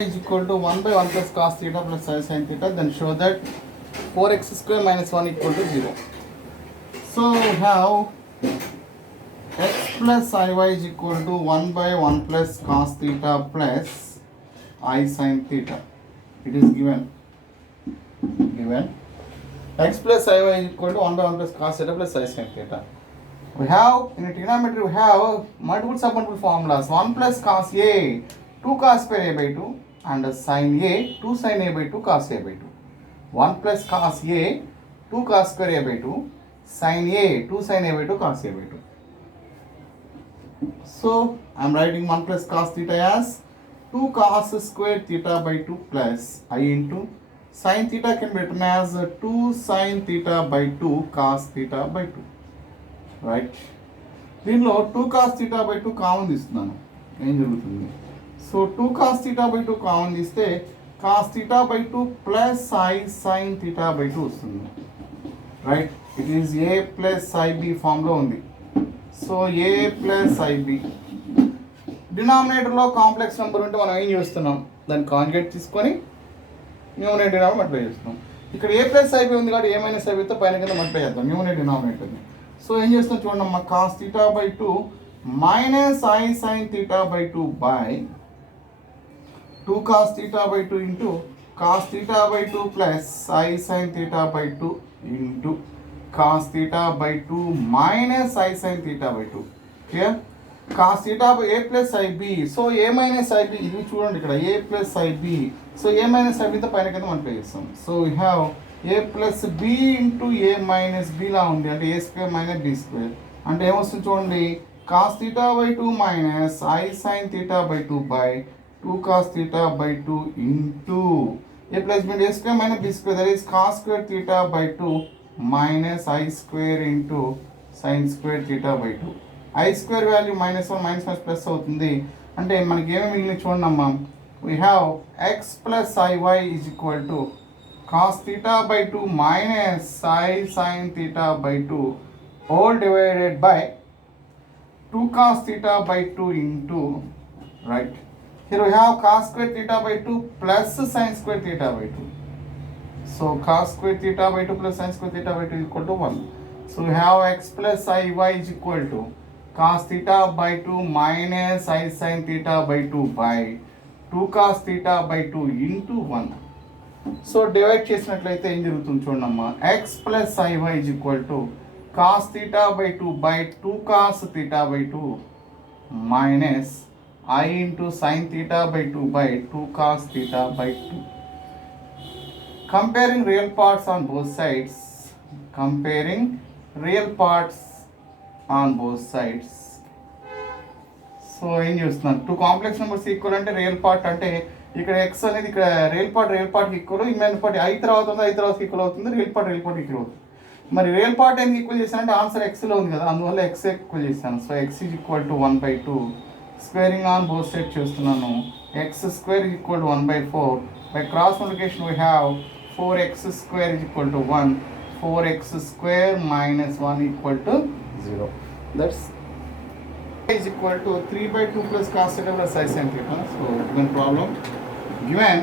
is equal to 1 by 1 plus cos theta plus sin theta, then show that 4x square minus 1 equal to 0. So we have x plus iy is equal to 1 by 1 plus cos theta plus I sin theta. It is given x plus iy is equal to 1 by 1 plus cos theta plus I sin theta. We have in a trigonometry we have multiple submultiple formulas. 1 plus cos a 2 cos square a by 2 and sin a 2 sin a by 2 cos a by 2. 1 plus cos a 2 cos square a by 2 sin a 2 sin a by 2 cos a by 2. So I am writing 1 plus cos theta as 2 cos square theta by 2 plus I into sin theta can be written as 2 sin theta by 2 cos theta by 2. రైట్ దీనిలో 2 cos theta by 2 కామన్ తీస్తున్నాను ఏం జరుగుతుంది so 2 cos theta by 2 కామన్ తీస్తే cos theta by 2 plus I sin theta by 2 వస్తుంది right it is a plus IB ఫామ్లో ఉంది so a plus IB డినామినేటర్లో కాంప్లెక్స్ నెంబర్ ఉంటే మనం ఏం చేస్తున్నాం దాన్ని కాంజుగేట్ తీసుకొని న్యూమరేటర్ డినామినేటర్ మల్టిప్లై చేస్తున్నాం ఇక్కడ a ప్లస్ IB ఉంది కాబట్టి a మైనస్ IBతో పైన కింద మల్టిప్లై చేద్దాం న్యూమరేటర్ డినామినేటర్ని సో ఏం చేస్తాం చూడండి అమ్మా cos theta by 2 minus I sin theta by 2 by 2 cos theta by 2 into cos theta by 2 plus I sin theta by 2 into cos theta by 2 minus I sin theta by 2 clear cos theta by a plus IB so a minus IB ఇది చూడండి ఇక్కడ a plus IB so a minus IBతో పైన కింద multiply చేస్తాం so we have a ప్లస్ b into a minus b లా ఉంది అంటే a square minus b square అంటే ఏమొస్తుంది చూడండి cos theta by 2 minus I sin theta by 2 by 2 cos theta by 2 into a ప్లస్ b a square minus b square that is cos square theta by 2 minus I square into sin square theta by 2 I square value minus 1 మైనస్ 1 ప్లస్ అవుతుంది అంటే మనకి ఏమేమి మిగిలిన చూడండి అమ్మా we have x plus iy is equal to cos theta by 2 minus I sin theta by 2 all divided by 2 cos theta by 2 into right here we have cos square theta by 2 plus sin square theta by 2 so cos square theta by 2 plus sin square theta by 2 is equal to 1 so we have x plus iy is equal to cos theta by 2 minus I sin theta by 2 by 2 cos theta by 2 into 1 so divide చేసినట్లయితే ఏం జరుగుతుంది చూడమ్మా x plus iy is equal to cos theta by 2 by 2 cos theta by 2 minus I into sin theta by 2 by 2 cos theta by 2 comparing real parts on both sides so ఏం చేస్తున్నాను 2 complex numbers equal అంటే real part అంటే ఇక్కడ x అనేది ఇక్కడ రియల్ పార్ట్కి equal imaginary part I తర్వాత ఈక్వల్ అవుతుంది రియల్ పార్ట్ ఈక్వల్ అవుతుంది మరి రియల్ పార్ట్ ఎందుకు ఈక్వల్ చేశానంటే ఆన్సర్ xలో ఉంది కదా అందువల్ల x ఈక్వల్ చేశాను so x is equal to 1/2 squaring on both side చేస్తున్నాను x square is equal to 1/4 by cross multiplication we have 4x square is equal to 1 4x square minus 1 equal to 0 that's is equal to 3/2 plus cos theta plus I sin theta. So given problem, given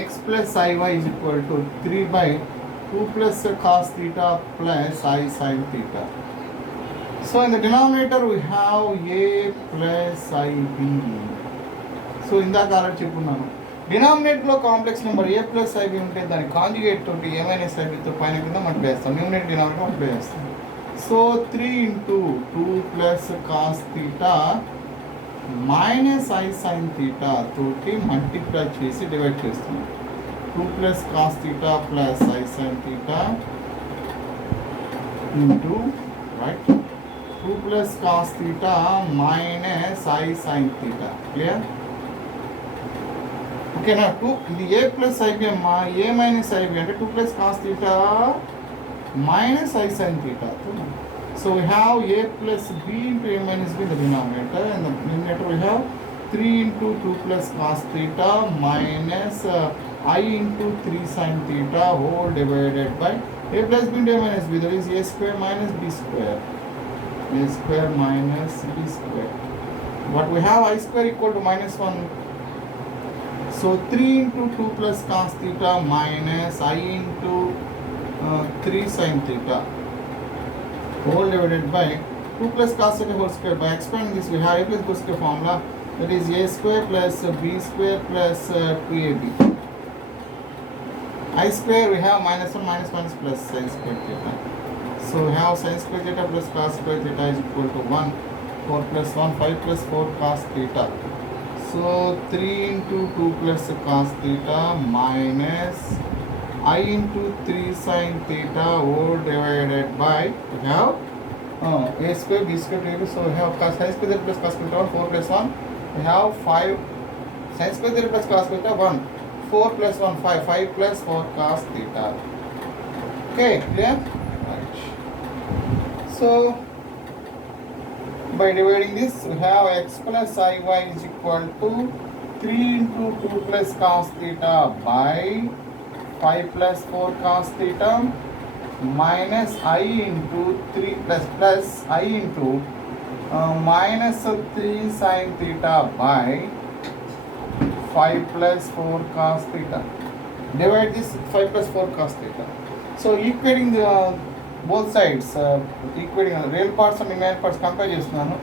x plus iy is equal to 3/2 plus cos theta plus I sin theta. So in the denominator we have a plus ib. So ఇందాక already చెప్పుకున్నాను డినామినేటర్లో complex number a plus ib ఉంటే దాని conjugate తోటి a minus ibతో పైన కింద multiply చేస్తాం న్యూమరేటర్ డినామినేటర్ మల్టిప్లై చేస్తాం సో 3 into 2 plus cos theta minus I sin theta తోటి మల్టిప్లై చేసి డివైడ్ చేస్తున్నాం 2 plus cos theta plus I sin theta into right 2 plus cos theta minus I sin theta clear ఓకేనా 2 ఇది a plus ib అమ్మా a minus ib అంటే 2 plus cos theta minus I sin theta. So we have a plus b into a minus b in the denominator and the numerator we have 3 into 2 plus cos theta minus I into 3 sin theta whole divided by a plus b into a minus b that is a square minus b square minus b square but we have I square equal to minus 1 So 3 into 2 plus cos theta minus I into 3 sin theta whole divided by 2 plus cos theta whole square. By expanding this, we have a plus b square formula, that is a square plus b square plus 2ab. I square, we have minus 1 minus minus plus sin square theta. So we have sin square theta plus cos square theta is equal to 1. 4 plus 1, 5 plus 4 cos theta. So 3 into 2 plus cos theta minus I into 3 sin theta whole divided by, we have a square, b square, 2ab. So we have cos sin square theta plus cos square theta 4 plus 1. We have 5 sin square theta plus cos square theta 1. 4 plus 1, 5. 5 plus 4 cos theta. Okay, clear? Right. So, by dividing this, we have x plus iy is equal to 3 into 2 plus cos theta by 5 plus 4 cos theta minus I into 3 plus I into minus 3 sin theta by 5 plus 4 cos theta. Divide this 5 plus 4 cos theta. So equating the both sides, equating the real parts and imaginary parts compare chestunanu.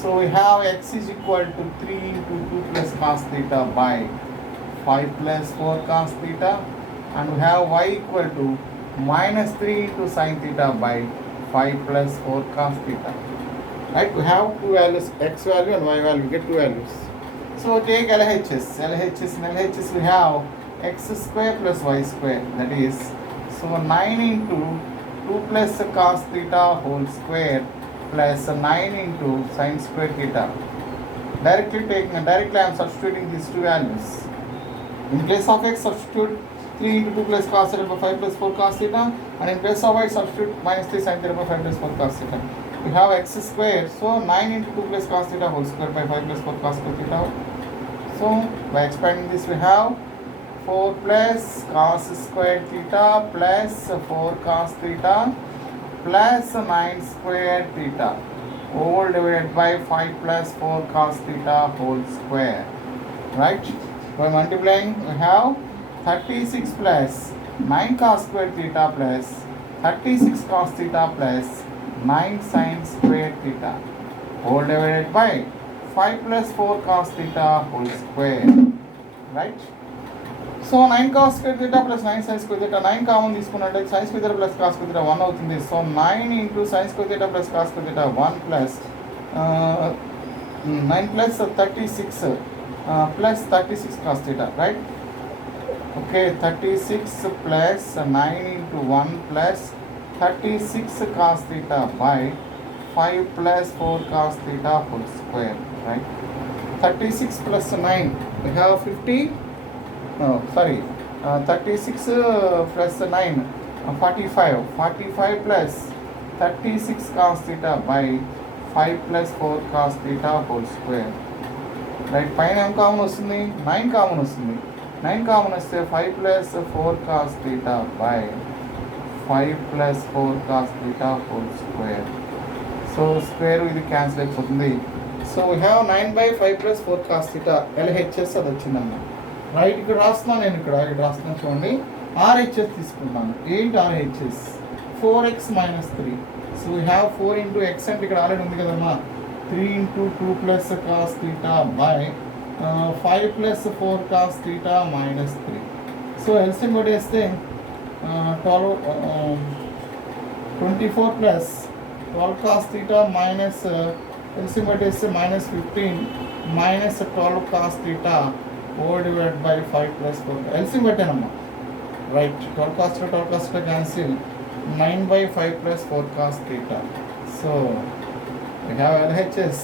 So we have x is equal to 3 into 2 plus cos theta by 5 plus 4 cos theta, and we have y equal to minus 3 into sin theta by 5 plus 4 cos theta. Right? We have two values, x value and y value. We get two values. So take LHS. LHS and LHS we have x square plus y square. That is, so 9 into 2 plus cos theta whole square plus 9 into sin square theta. Directly I am substituting these two values. In place of x, substitute 3 into 2 plus cos theta by 5 plus 4 cos theta, and in place of y, substitute minus 3 sin theta by 5 plus 4 cos theta. We have x square, so 9 into 2 plus cos theta whole square by 5 plus 4 cos square theta. So by expanding this, we have 4 plus cos square theta plus 4 cos theta plus 9 square theta whole divided by 5 plus 4 cos theta whole square. Right? By multiplying, we have 36 plus 9 cos square theta plus 36 cos theta plus 9 sin square theta whole divided by 5 plus 4 cos theta whole square. Right? So 9 cos square theta plus 9 sin square theta, 9 common తీసుకున్నట్లయితే sin square theta plus cos square theta 1 అవుతుంది. So 9 into sin square theta plus cos square theta 1 plus 9 plus 36 plus 36 cos theta, right? Okay, 36 plus 9 into 1 plus 36 cos theta by 5 plus 4 cos theta whole square, right? 36 plus 9, we have 50. No, sorry, 36 plus 9, 45. 45 plus 36 cos theta by 5 plus 4 cos theta whole square. Right, పైన ఏం కామన్ వస్తుంది? 9 కామన్ వస్తుంది. 9 కామన్ వస్తే 5 plus 4 cos theta by 5 plus 4 cos theta whole square. So square ఇది క్యాన్సిల్ అయిపోతుంది. So we have 9 by 5 plus 4 cos theta. LHS అది వచ్చిందన్న. రైట్, ఇక్కడ రాస్తున్నాను నేను, ఇక్కడ రాస్తున్నాను చూడండి. RHS తీసుకుంటాను. ఏంటి RHS? 4x minus 3. So we have 4 into x అంటే ఇక్కడ ఆల్రెడీ ఉంది కదమ్మా. 3 into 2 plus cos theta by 5 plus 4 cos theta minus 3. So LCM కొట్టేస్తే 24 plus 12 cos theta minus LCM కొట్టేస్తే minus 15 minus 12 cos theta whole divided by 5 plus 4. LCM కొట్టానమ్మా. Right, 12 cos theta cancel. 9 by 5 plus 4 cos theta. So we have LHS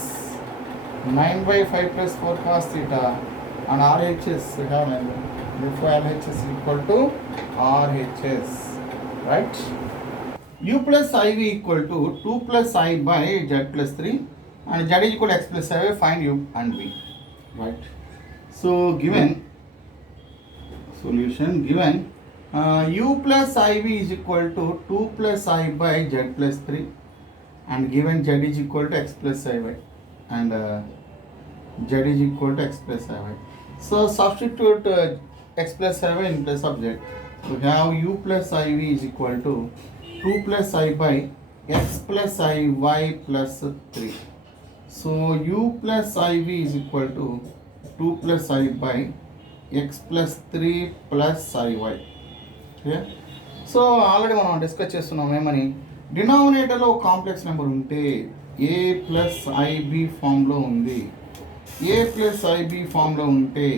9 by 5 plus 4 cos theta, and RHS we have 9. Therefore LHS is equal to RHS. Right? U plus IV equal to 2 plus I by Z plus 3, and Z is equal to X plus I. Find U and V. Right? So given solution, given U plus IV is equal to 2 plus I by Z plus 3, and given Z is equal to X plus Iy, and Z is equal to X plus Iy. So substitute x plus iy in place of z. We have u plus iv is equal to 2 plus I by x plus iy plus 3. So u plus iv is equal to 2 plus I by x plus 3 plus iy. Yeah. So already మనం డిస్కస్ చేస్తున్నాం ఏమని, డినామినేటర్లో complex number ఉంటే ఏ plus IB ఫామ్లో ఉంది, ఏ plus IB ఫామ్లో ఉంటే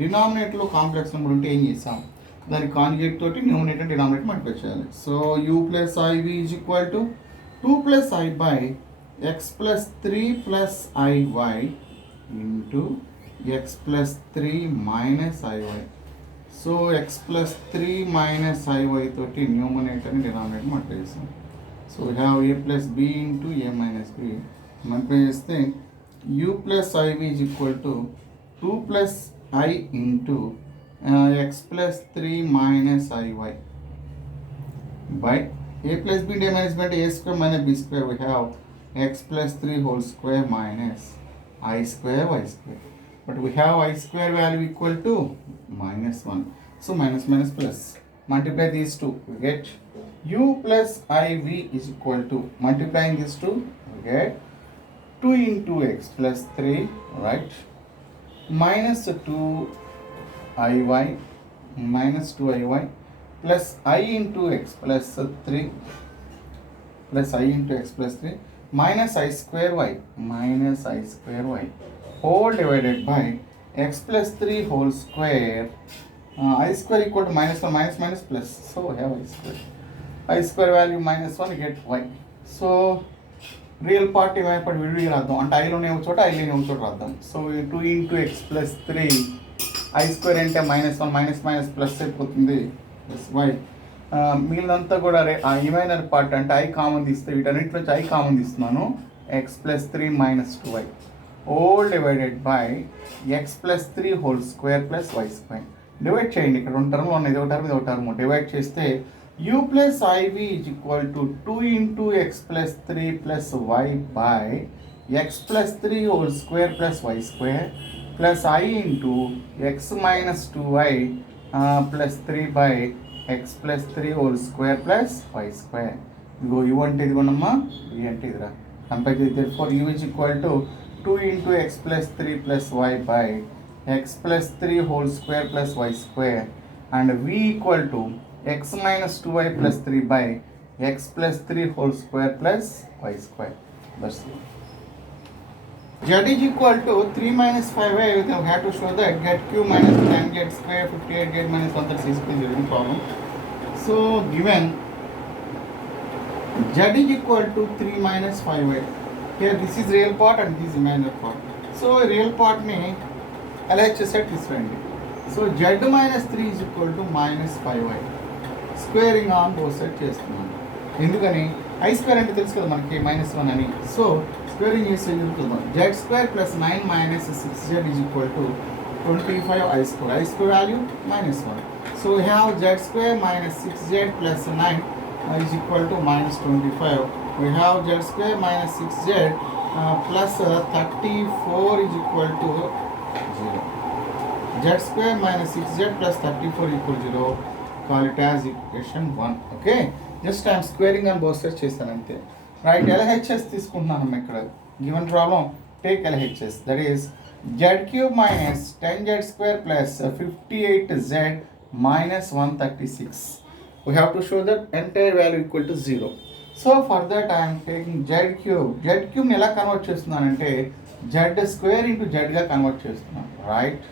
డినామినేటర్లో కాంప్లెక్స్ నెంబర్ ఉంటే ఏం చేస్తాం, దాని కాంజుగేట్ తోటి న్యూమినేటర్ డినామినేటర్ మల్టిప్లై చేయాలి. So u plus i v is equal to 2 plus I by x plus 3 plus i y into x plus 3 minus i y. So x plus 3 minus i y తోటి న్యూమినేటర్ని డినామినేటర్ మల్టిప్లై చేస్తాం. So we have a plus b into a minus b multiply చేస్తే u plus i v is equal to 2 plus i into x plus 3 minus i y by a plus b into a minus b into a square minus b square. We have x plus 3 whole square minus I square y square. But we have I square value equal to minus 1. So minus minus plus. Multiply these two. We get u plus iv is equal to, multiplying these two, we get 2 into x plus 3, right? Minus 2 iy minus 2 iy plus I into x plus 3 plus I into x plus 3 minus I square y whole divided by x plus 3 whole square. I square equal to minus 1 minus minus plus. So we have I square value minus 1, get y. So real part ఏమైనప్పుడు విడిగా రాద్దాం, అంటే ఐలోనే ఒక చోట ఐలోనే ఒక చోట రాద్దాం. సో 2 into x plus 3 I square అంటే minus 1 minus minus plus అయిపోతుంది ప్లస్ వై. మిగిలినంతా కూడా ఇమైనర్ పార్ట్ అంటే ఐ కామన్ తీస్తే వీటన్నిటి నుంచి ఐ కామన్ తీస్తున్నాను, x plus 3 minus 2y whole divided by x plus 3 whole square plus y square. Divide చేయండి, ఇక్కడ 2 టర్మ్లు ఉన్నాయి, ఇదొక టర్మ్ ఇదొక టర్మ్. డివైడ్ చేస్తే u plus i v is equal to 2 into x plus 3 plus y by x plus 3 whole square plus y square plus i into x minus 2y plus 3 by x plus 3 whole square plus y square. ఇదిగో u అంటే ఇదిగోనమ్మా, ఈ అంటే ఇదిరా. Compare చేస్తే for u is equal to 2 into x plus 3 plus y by x plus 3 whole square plus y square and v equal to x minus 2y plus 3 by x plus 3 whole square plus y square. That's it. Z is equal to 3 minus 5y. We have to show that get q minus 10 get square 58 get minus 136 is a problem. So given Z is equal to 3 minus 5y. Here this is real part and this is imaginary part. So real part में LHS set తీసుకోండి. So Z minus 3 is equal to minus 5y. Squaring on both sides చేస్తున్నాను. ఎందుకని I square అంటే తెలుసు కదా మనకి -1 అని. So squaring చేస్తే జరుగుతుంది z square plus 9 minus 6z is equal to 25 I square. I square value -1. So we have z square minus 6z plus 9 is equal to minus 25. We have z square minus 6z plus 34 is equal to 0. Z square minus 6z plus 34 equal to 0. Call it as equation 1. Okay. Just I am squaring on both sides చేస్తాను అంతే. Right, LHS తీసుకుంటున్నాను ఇక్కడ. Given problem take LHS, that is z cube minus 10z square plus 58z minus 136. We have to show that entire value equal to 0. So for that I am taking z cube. Z cube ని ఎలా కన్వర్ట్ చేస్తున్నానంటే z square into z గా కన్వర్ట్ చేస్తున్నాను. Right,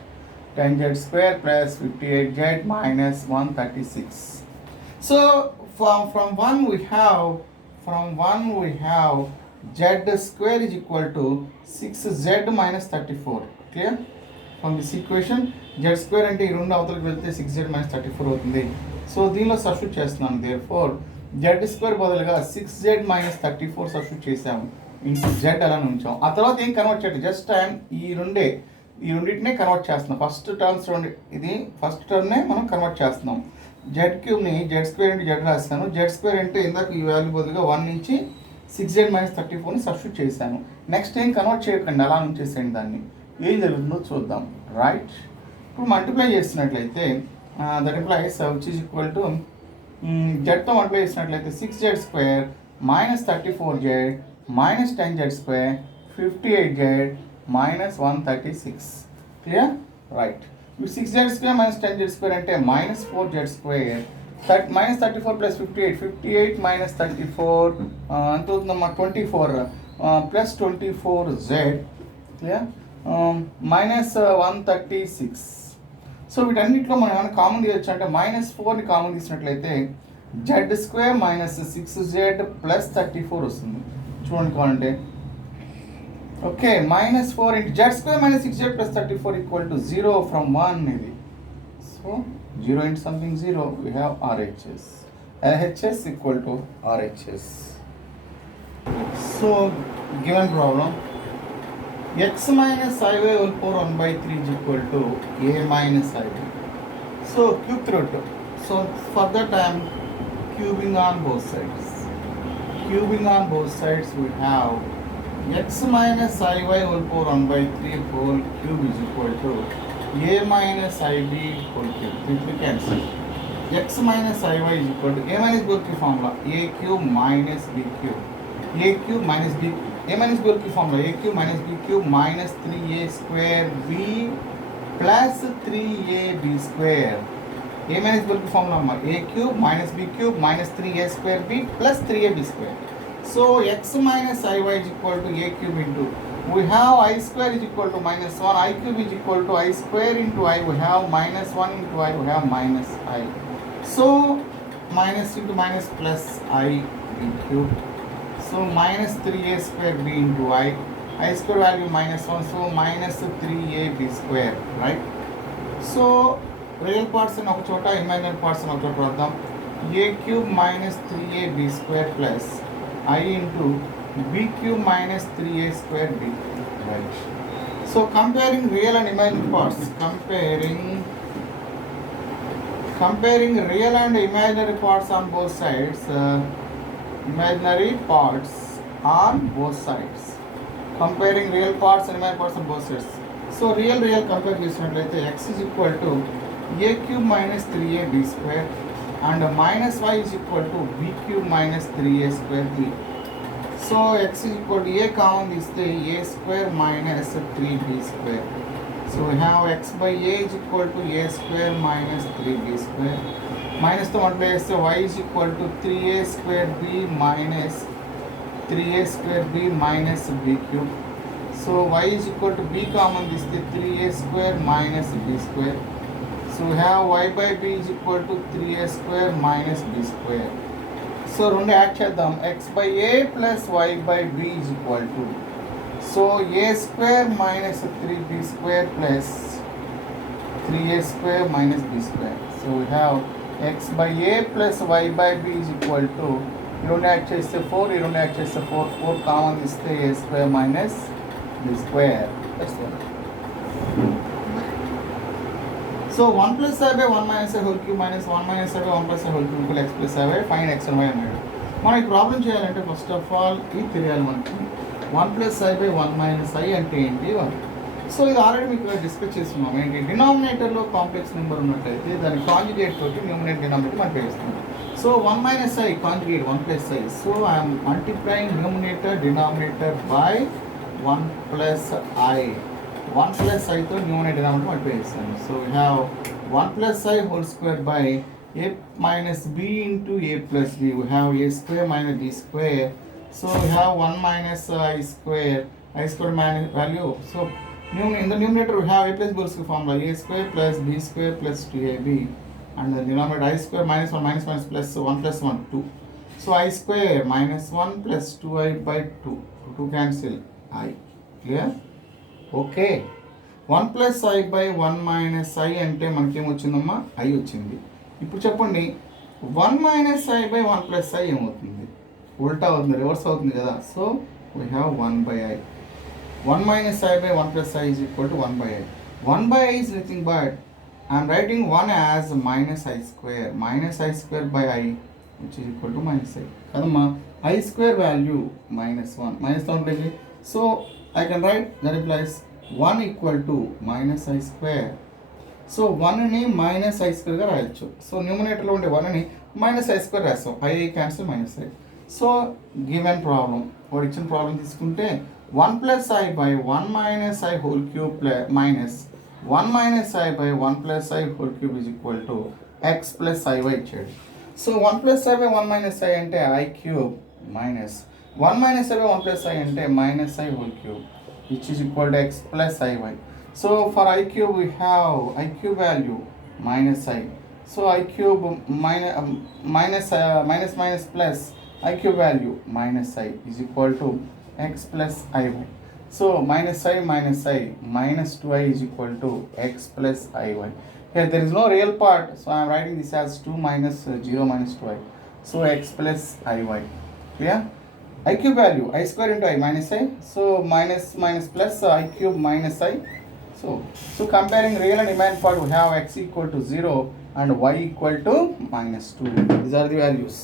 10z square plus 58z minus 136. So from 1 we have z square is equal to 6z minus 34. Clear? From this equation z square అంటే ఈ రెండు అవతలకి వెళ్తే 6z minus 34 అవుతుంది. సో దీనిలో సబ్స్టిట్యూట్ చేస్తున్నాను. దేర్ఫోర్ z స్క్వేర్ బదులుగా 6z minus 34 సబ్స్టిట్యూట్ చేసాము, ఇంటూ z అలా ఉంచాం. ఆ తర్వాత ఏం కన్వర్ట్ చేయాలి, జస్ట్ టైం ఈ రెండింటినే కన్వర్ట్ చేస్తున్నాం. ఫస్ట్ టర్మ్స్ ఇది ఫస్ట్ టర్మ్నే మనం కన్వర్ట్ చేస్తున్నాం. జెడ్ క్యూబ్ని జెడ్ స్క్వేర్ ఇంటూ జెడ్ రాస్తాను. జెడ్ స్క్వేర్ అంటే ఇందాక ఈ వాల్యూ బదులుగా 1 నుంచి 6z minus 34ని సబ్స్టిట్యూట్ చేశాను. నెక్స్ట్ ఏం కన్వర్ట్ చేయకండి, అలా ఉంచేసేయండి. దాన్ని ఏం జరుగుతుందో చూద్దాం. రైట్, ఇప్పుడు మల్టిప్లై చేస్తున్నట్లయితే that implies which is equal to జెడ్తో మల్టిప్లై చేసినట్లయితే 6z² minus 34z minus 10z² 58z minus 136. Clear? Right. ఇప్పుడు 6z² మైనస్ 10z² అంటే మైనస్ 4z². మైనస్ 34 ప్లస్ 58 మైనస్ 34 ఎంత అవుతుందమ్మా 24 ప్లస్ 24z. క్లియర్? మైనస్ 136. సో వీటన్నిటిలో మనం ఏమైనా కామన్ తీయచ్చు అంటే -4ని కామన్ తీసినట్లయితే z² మైనస్ 6z ప్లస్ 34 వస్తుంది. చూడండి కావాలంటే okay -4 into z² minus 6z plus 34 equal to 0 from 1 ఇది. So 0 into something 0 we have RHS. LHS equal to RHS. So given problem x minus iy whole power 1 by 3 is equal to a minus iy. So cube root. So for that I am cubing on both sides. Cubing on both sides we have x minus iy whole power 1 by 3 whole cube is equal to a minus ib whole cube. This we cancel. X minus iy is equal to a minus b की formula a cube minus b cube. A cube minus b. A minus b की formula a cube minus b cube minus 3a square b plus 3ab square. A minus b की formula a cube minus b cube minus 3a square b plus 3ab square. So x minus iy is equal to a cube into we have I square is equal to minus 1, I cube is equal to I square into I, we have minus 1 into I, we have minus I. So minus into minus plus I b cube. So minus 3a square b into I square value minus 1, so minus 3ab square, right? So real parts in oka chota, imaginary parts in oka chota raddam. A cube minus 3ab square plus I into b cube minus 3a square b. Right. So comparing real and imaginary parts, comparing real and imaginary parts on both sides, imaginary parts on both sides, comparing real parts and imaginary parts on both sides. So real compare చేసినట్లయితే x is equal to a cube minus 3ab square and minus y is equal to b cube minus 3a square b. So x is equal to a common is the a square minus 3b square. So we have x by a is equal to a square minus 3b square. Minus the multiply so y is equal to 3a square b minus 3a square b minus b cube. So y is equal to b common is the 3a square minus b square. So we have y by b is equal to 3a square minus b square. So రెండు యాడ్ చేద్దాం x by a plus y by b is equal to so a square minus 3b square plus 3a square minus b square. So we have x by a plus y by b is equal to ఈ రెండు యాడ్ చేస్తే 4 ఈ రెండు యాడ్ చేస్తే 4 కామన్ ఇస్తే a square minus b square. That's all. So 1 plus I by 1 minus I whole cube minus 1 minus I by 1 plus I whole cube equal x plus I by find x and y అన్నాడు. మనం ఈ ప్రాబ్లం చేయాలంటే first of all ఇది తెలియాలి మనకి 1 plus I by 1 minus I అంటే ఏంటి 1. సో ఇది ఆల్రెడీ మీకు డిస్కస్ చేస్తున్నాం ఏంటి డినామినేటర్లో కాంప్లెక్స్ నెంబర్ ఉన్నట్టయితే దాని కాంజుగేట్ తోటి న్యూమినేటర్ డినామినేటర్ మనం వేస్తాం. సో 1 minus I conjugate 1 plus I. So I'm multiplying numerator denominator by 1 plus I. 1 plus I తో న్యూమినేటర్ డినామినేటర్ మల్టిప్లై చేస్తాను. So we have 1 plus I whole square by a minus b into a plus b. We have a square minus b square. So we have 1 minus I square minus value. So in the numerator we have a plus b whole square formula a square plus b square plus 2ab and the denominator I square minus 1 minus minus plus 1 plus 1 2. So I square minus 1 plus 2I by 2. 2 cancel I. Clear? Okay. 1 plus I by 1 minus I అంటే మనకేం వచ్చిందమ్మా I వచ్చింది. ఇప్పుడు చెప్పండి 1 minus I by 1 plus I ఏమవుతుంది ఉల్టా అవుతుంది రివర్స్ అవుతుంది కదా. So we have 1 by I. 1 minus I by 1 plus I is equal to 1 by I. 1 by I is nothing but I am writing 1 as minus I square by I which is equal to minus I kadamma. I square value minus 1 minus 1 so I can write that implies 1 equal to minus I square. So 1ని minus I స్క్వేర్గా రాయొచ్చు. So న్యూమినేటర్లో ఉండే 1ని minus I square రాస్తాం. I cancel minus I. So given problem, వాడు ఇచ్చిన problem తీసుకుంటే 1 plus I by 1 minus I whole cube minus 1 minus I by 1 plus I whole cube is equal to X plus I Y ఇచ్చాడు. So 1 plus I by 1 minus I అంటే I cube minus 1 minus I by 1 plus I అంటే minus I whole cube which is equal to x plus iy. So for I cube we have I cube value minus I. So I cube minus plus I cube value minus I is equal to x plus iy. So minus I minus 2i is equal to x plus iy. Here there is no real part, so I am writing this as 2 minus 0 minus 2i. So x plus iy. Clear? I cube value I square into I minus I, so minus plus I cube minus I. So comparing real and imaginary part, we have x equal to 0 and y equal to minus 2. These are the values.